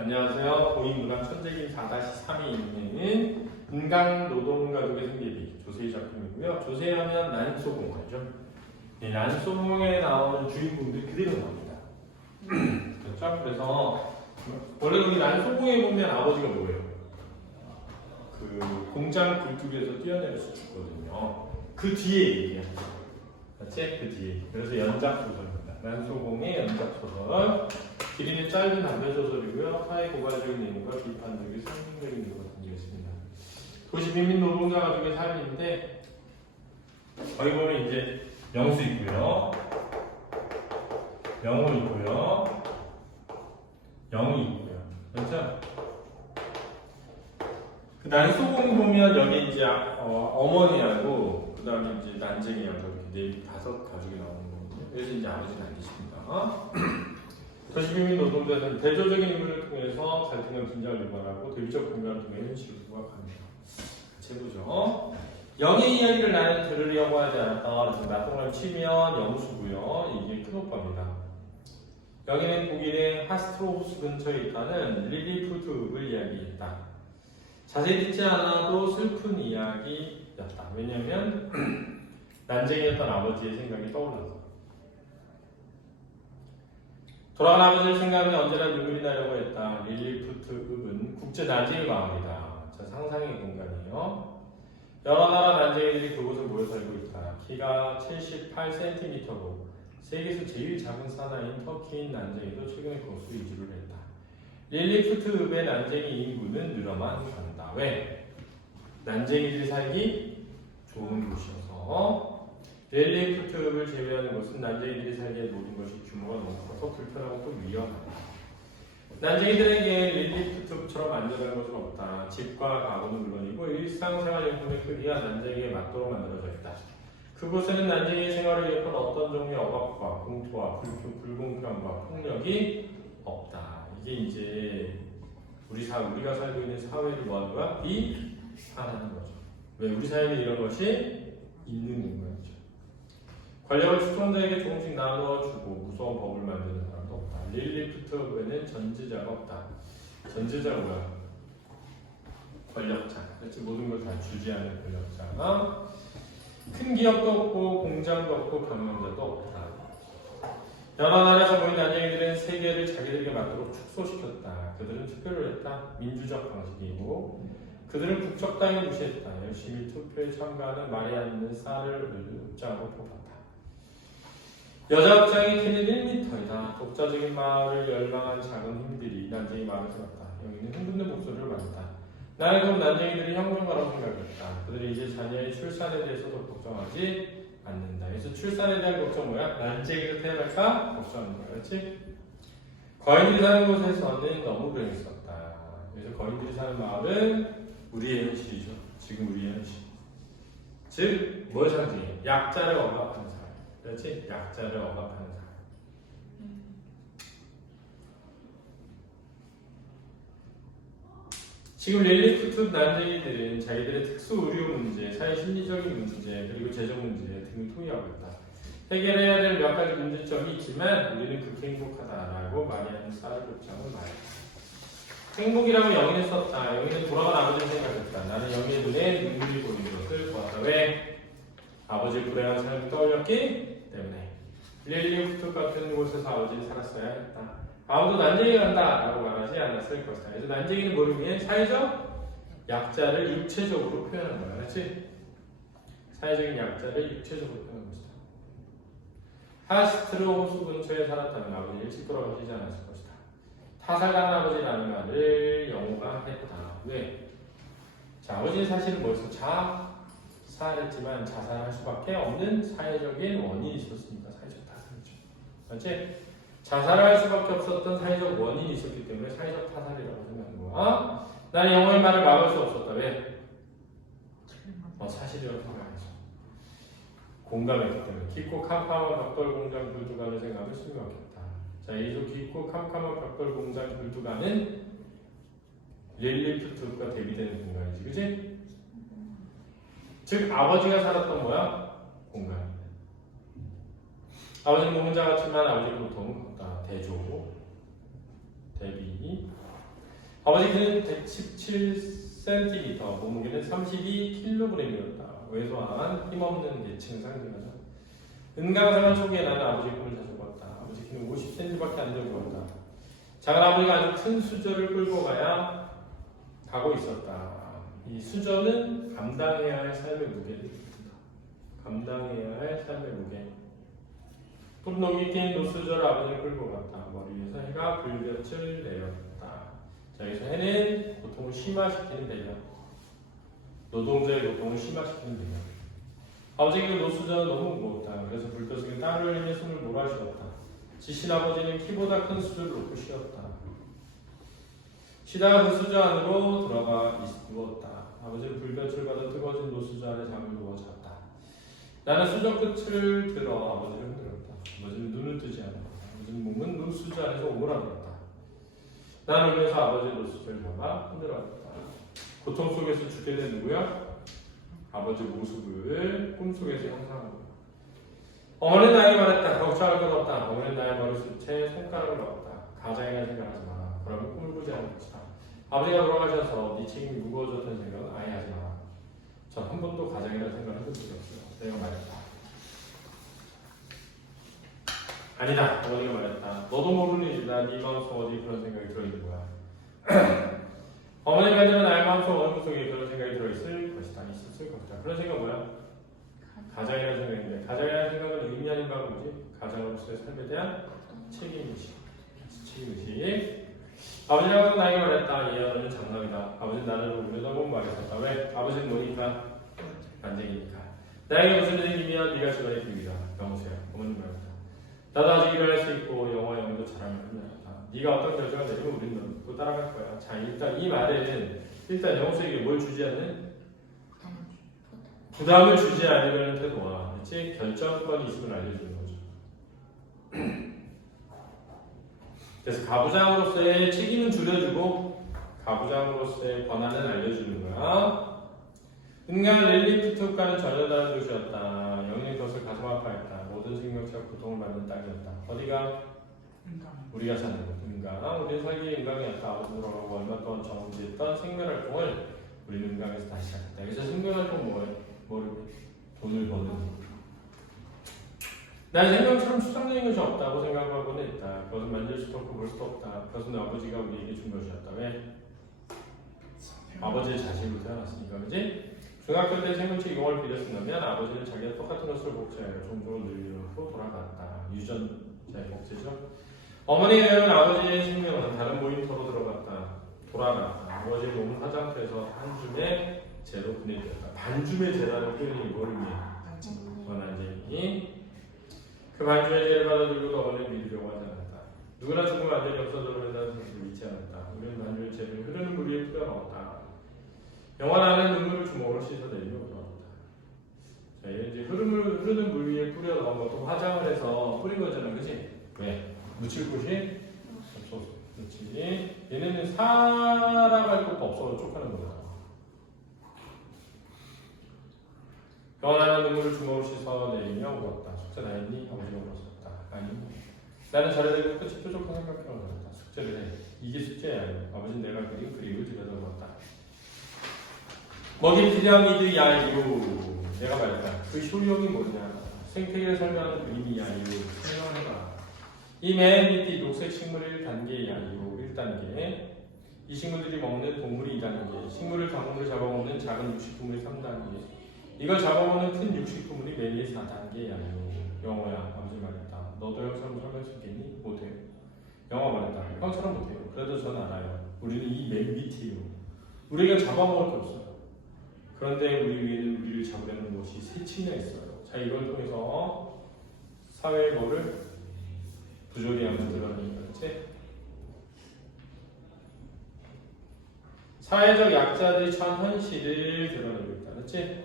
안녕하세요. 고인문학 천재긴 4-3이 있는 인간노동가족의 생계비 조세희 작품이고요. 조세하면 난소공이죠. 이 난소공에 나오는 주인공들 그대로 나옵니다. 그렇죠? 그래서 원래 우리 난소공에 보면 아버지가 뭐예요? 그 공장 굴뚝에서 뛰어내려서 죽거든요. 그 뒤에 얘기하죠. 맞지? 그 뒤에. 그래서 연작소설입니다. 난소공의 연작소설. 길이는 짧은 단편소설이고요. 사회 고발적인 내용과 비판적인 상징적인 내용을 담겨 있습니다. 도시 빈민 노동자 가족의 삶인데 거기 보면 이제 영수 있고요, 영호 있고요, 영우 있고요. 그렇죠? 그 난소공 보면 여기 이제 어머니하고 그 다음에 이제 난쟁이하고 이렇게 5 가족이 나오는 거거든요. 그래서 이제 아버지는 안 계십니다. 도시빈민 노동자는 대조적인 인물을 통해서 갈등과 긴장을 유발하고 대비적 공간을 통해 현실을 부각합니다. 같이 해보죠. 영의 이야기를 나는 들으려고 하지 않았다. 그래서 나동을 치면 영수고요. 이게 큰오빠입니다. 여기는 독일의 하스트로호스 근처에 있다는 릴리푸트읍을 이야기했다. 자세히 듣지 않아도 슬픈 이야기였다. 왜냐하면 난쟁이였던 아버지의 생각이 떠올라서. 돌아간 아버지를 생각하면 언제나 눈물이 나려고 했다. 릴리푸트읍은 국제 난쟁이 마을이다. 자, 상상의 공간이에요. 여러 나라 난쟁이들이 그곳에 모여 살고 있다. 키가 78cm고 세계에서 제일 작은 사나이인 터키인 난쟁이도 최근에 그곳으로 이주를 했다. 릴리푸트읍의 난쟁이 인구는 늘어만 간다. 왜? 난쟁이들이 살기 좋은 곳이어서. 릴리푸트읍을 제외하는 것은 난쟁이들이 살기에 모든 것이 규모가 너무 커서 불편하고 또 위험하다. 난쟁이들에게 릴리푸트읍처럼 안전한 것은 없다. 집과 가구는 물론이고 일상생활용품의 크기가 난쟁이에 맞도록 만들어져 있다. 그곳에는 난쟁이의 생활을 위협한 어떤 종류의 억압과 공포와 불공평과 폭력이 없다. 이게 이제 우리가 살고 있는 사회를 뭐하는 거야? 비판하는 거죠. 왜? 우리 사회에 이런 것이 있는 거예요. 권력을 추종자에게 조금씩 나누어주고 무서운 법을 만드는 사람도 없다. 릴리푸트읍에는 전지자가 없다. 전지자가 뭐야? 권력자. 그렇지, 모든 걸 다 주지하는 권력자. 큰 기업도 없고 공장도 없고 경영자도 없다. 여러 나라에서 모인 난쟁이들은 세계를 자기들에게 맞도록 축소시켰다. 그들은 투표를 했다. 민주적 방식이고 그들은 국적 따위 무시했다. 열심히 투표에 참가하는 말이 안 되는 쌀을 읍장으로 뽑았다. 여자 읍장의 키는 1m이다. 독자적인 말을 열망한 작은 힘들이 난쟁이 말을 들었다. 여기는 흥분된 목소리를 말했다. 나는 그럼 난쟁이들이 형종가라고 생각했다. 그들이 이제 자녀의 출산에 대해서도 걱정하지 않는다. 그래서 출산에 대한 걱정 뭐야? 난쟁이도 태어날까? 걱정하는 거야. 그렇지? 거인들이 사는 곳에서는 너무 불행했었다. 그래서 거인들이 사는 마을은 우리의 현실이죠. 지금 우리의 현실. 즉, 뭘 상징해? 약자를 억압하는 사람. 그렇지? 약자를 억압하는 사람. 지금 릴리푸트 난쟁이들은 자기들의 특수 의료 문제, 사회 심리적인 문제, 그리고 재정 문제 등을 토의하고 있다. 해결해야 될 몇 가지 문제점이 있지만 우리는 극히 행복하다라고 마리아는 쌀을 곱창을 말했다. 행복이라고 영인을 썼다. 영인은 돌아간 아버지를 생각했다. 나는 영인의 눈에 눈물이 보이는 것을 보았다. 왜? 아버지의 불행한 삶을 떠올렸기 때문에. 릴리푸트 같은 곳에서 아버지는 살았어야 했다. 아무도 난쟁이가 간다 라고 말하지 않았을 것이다. 그래서 난쟁이는 뭐를 위해? 사회적 약자를 육체적으로 표현한 거야. 그렇지? 사회적인 약자를 육체적으로 표현한 것이다. 하스트로호스 근처에 살았다는 아버지는 일찍 돌아가시지 않았을 것이다. 타살당한 아버지라는 말을 영호가 했다. 왜? 자, 아버지는 사실은 뭐였어? 자살했지만 자살할 수밖에 없는 사회적인 원인이 있었습니다. 사회적 타살이죠. 맞지? 자살할 수밖에 없었던 사회적 원인이 있었기 때문에 사회적 타살이라고 생각하는 거야. 나는 영호의 말을 막을 수 없었다. 왜? 사실이라고 생각했어. 공감했기 때문에. 깊고 캄캄한 벽돌 공장 불두간을 생각하면 숨겨왔겠다. 자, 이도 깊고 캄캄한 벽돌 공장 불두간은 릴리푸트가 대비되는 공간이지, 그치? 즉 아버지가 살았던 뭐야? 공간. 아버지는 노문자 같지만 아버지의 고통은 컸다. 대조, 대비, 아버지 키는 117cm, 몸무게는 32kg이었다. 왜소한 힘없는 계층을 상징하죠. 은강생활 초기에 나는 아버지의 꿈을 자주 꾸었다. 아버지 키는 50cm밖에 안 되고 보였다. 작은 아버지가 아주 큰 수저를 끌고 가고 있었다. 이 수저는 감당해야 할 삶의 무게를 뜻한다. 감당해야 할 삶의 무게. 푸른 녹이 낀 노수저를 아버지는 끌고 갔다. 머리 위에서 해가 불볕을 내렸다. 자, 여기서 해는 고통을 심화시키는 배경. 노동자의 고통을 심화시키는 배경. 아버지가 노수저는 너무 무거웠다. 그래서 불볕에 땀을 흘리며 숨을 몰아쉬었다. 지친 아버지는 키보다 큰 수저를 놓고 쉬었다. 쉬다가 그 수저 안으로 들어가 누웠다. 아버지는 불볕을 받아 뜨거워진 노수저 안에 잠을 누워 잤다. 나는 수저 끝을 들어 아버지를 흔들었다. 아버지는 눈을 뜨지 않았다. 아버지는 몸은 노수저 안에서 오므라들었다. 나는 울면서 아버지의 노수저를 잡아 흔들었다. 고통 속에서 죽게 된 누구야? 아버지 모습을 꿈속에서 형상하고. 어머니는 나에게 말했다. 걱정할 것 없다. 어머니는 나의 머리숱에 손가락을 넣었다. 가장이라는 생각하지 마라. 그러면 꿈을 꾸지 않을 것이다. 아버지가 돌아가셔서 네 책임이 무거워졌다는 생각은 아예 하지 마라. 전 한 번도 가장이라는 생각을 해본 적이 없어요. 내가 말했다. 아니다. 어머니가 말했다. 너도 모르는 일이다. 네 마음속 어디 그런 생각이 들어있는 거야. 어머니가 되면 나의 마음속 어느 속에 그런 생각이 들어있을 것이다. 있었을 것이다. 그런 생각 뭐야? 가장이라는 생각인데, 가장이라는 생각은 의미하는 바가 뭐지? 가장으로서의 삶에 대한 책임의식. 책임의식. 아버지가 항상 나에게 말했다. 얘야 너는 장남이다. 아버지는 나를 울려다보고 말했었다. 왜? 아버지는 뭐니까? 난쟁이니까. 나에게 무슨 일이 있으면 네가 주관의 비밀이다. 영수야. 어머니 말했다. 나도 아직 일을 할 수 있고 영어와 영어도 잘하면 끝났다. 네가 어떤 결정을 내리면 우리는 너 믿고 따라갈 거야. 자, 일단 이 말에는 영수에게 뭘 주지 않는? 부담을 주지 않으려는 태도와 그치? 결정권이 있음을 알려주는 거죠. 그래서 가부장으로서의 책임은 줄여주고 가부장으로서의 권한은 알려주는 거야. 은강 렐리프트과는 전혀 다른 도시였다. 영인의 것을 가슴 아파했다. 모든 생명체가 고통을 받는 땅이었다. 어디가? 우리가 사는 은강. 우리는 살기에 은강이었다. 아버지 돌아가고 얼마 동안 정지했던 생명활동을 우리는 은강에서 다시 시작했다. 여기서 생명활동 뭐예요? 돈을 버는. 난 생명처럼 추상적인 것이 없다고 생각하고는 있다. 그것은 만질 수도 없고 볼 수도 없다. 그것은 아버지가 우리에게 준 것이었다. 왜? 아버지의 자신으로 태어났으니까, 그지? 중학교 때 생명체 이공을 빌렸으면 아버지는 자기가 똑같은 것을 복제하여 종족을 늘리려고 돌아갔다. 유전자의 복제죠. 어머니에 의하면 아버지의 생명은 다른 모임터로 돌아갔다. 아버지의 몸은 화장터에서 한 줌의 재로 분해되었다. 반줌의 재라는 표현이 뭘 의미해? 난쟁이. 그 반줌의 재를 받아들고 어머니를 믿으려고 하지 않았다. 누구나 죽으면 완전히 없어져도 된다는 사실을 믿지 않았다. 우리는 반줌의 재를 흐르는 물 위에 뿌려 넣었다. 영원한 눈물을 주먹으로 씻어내리며 돌아왔다. 자, 이제 흐르는 물 위에 뿌려 넣은 것도 화장을 해서 뿌린 거잖아, 그치? 왜? 묻힐 곳이 없어서. 그렇지. 얘네는 살아갈 곳도 없어서 쫓아는 거야. 영원한 눈물을 주먹으로 씻어내리며 울었다. 숙제 다 했니? 아버지가 물었었다. 아니. 나는 잘해내고 끝이 뾰족한 생각하고 울었다. 숙제를 해. 이게 숙제야. 아버지는 내가 그린 그림을 들여다보았다. 먹일 피라미드 야유. 내가 말했다. 그 효용이 뭐냐? 생태계를 설명하는 그림이 야유. 설명을 해봐. 이 맨 밑에 녹색 식물 1단계 야유. 1단계. 이 식물들이 먹는 동물이 2단계. 식물을 작물을 잡아먹는 작은 육식동물이 3단계. 이걸 잡아먹는 큰 육식동물이 맨 위에 4단계 야유. 영어야. 아버지 말했다. 너도 형처럼 설명할 수 있겠니? 못해요. 영어 말했다. 형처럼 못해요. 그래도 전 알아요. 우리는 이 맨 밑이에요. 우리가 잡아먹을 게 없어요. 그런데 우리 위에는 우리를 잡으려는 것이 세 층이나 있어요. 자, 이걸 통해서 사회의 뭐를 부조리 한번 드러내니까, 그치? 사회적 약자들이 처한 현실을 드러내고 있다, 그치?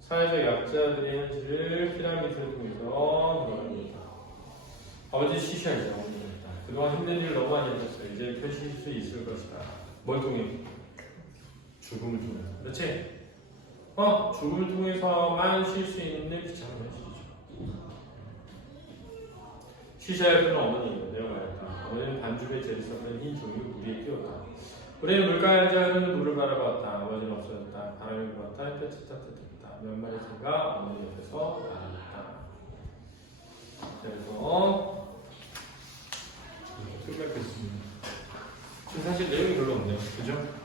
사회적 약자들의 현실을 피라미드를 통해서 드러내고 있다. 아버지 쉬셔야죠. 그동안 힘든 일을 너무 많이 하셨어요. 이제 펴실 수 있을 것이다. 뭘 통해? 죽음을 통해서. 그렇지? 죽음을 통해서만 쉴 수 있는 비참한 현실이죠. 쉬셔야 하는 어머니 내려가였다. 어머니는 반죽에 재밌었던 흰 종이를 물 위에 띄웠다. 우리는 물가에 앉아 흐르는 물을 바라봤다. 아버지는 없어졌다. 바람이 불었다. 햇볕이 따뜻했다. 몇 마리 새가 어머니 옆에서 날았다. 그래서 끝맺겠습니다. 지금 사실 내용이 별로 없네요. 그죠?